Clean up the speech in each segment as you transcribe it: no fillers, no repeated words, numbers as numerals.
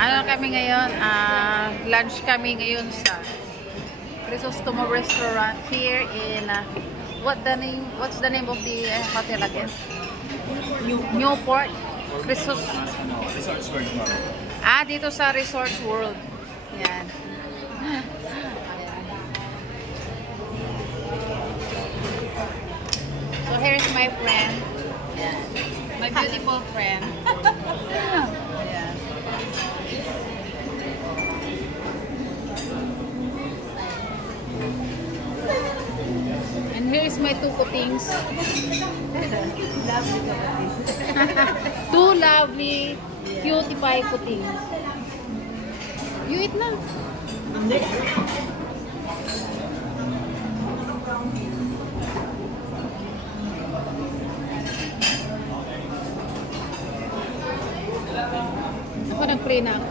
Ano kami ngayon? Lunch kami ngayon sa Crisostomo Restaurant here in what's the name of the hotel again? Newport Resorts World. Dito sa Resorts World. Yan. So here's my friend. Yan. My beautiful friend. Yan. And here's my two putings. Two lovely, cutie pie putings. You eat na. Ako nag-pray na ako.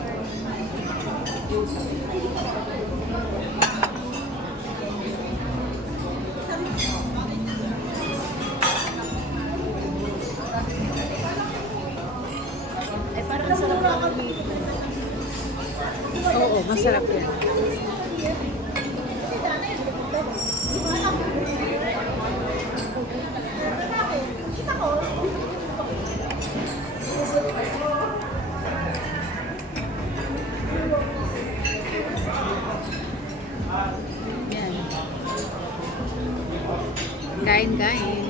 Oo, masarap yan. Yan. Kain-kain.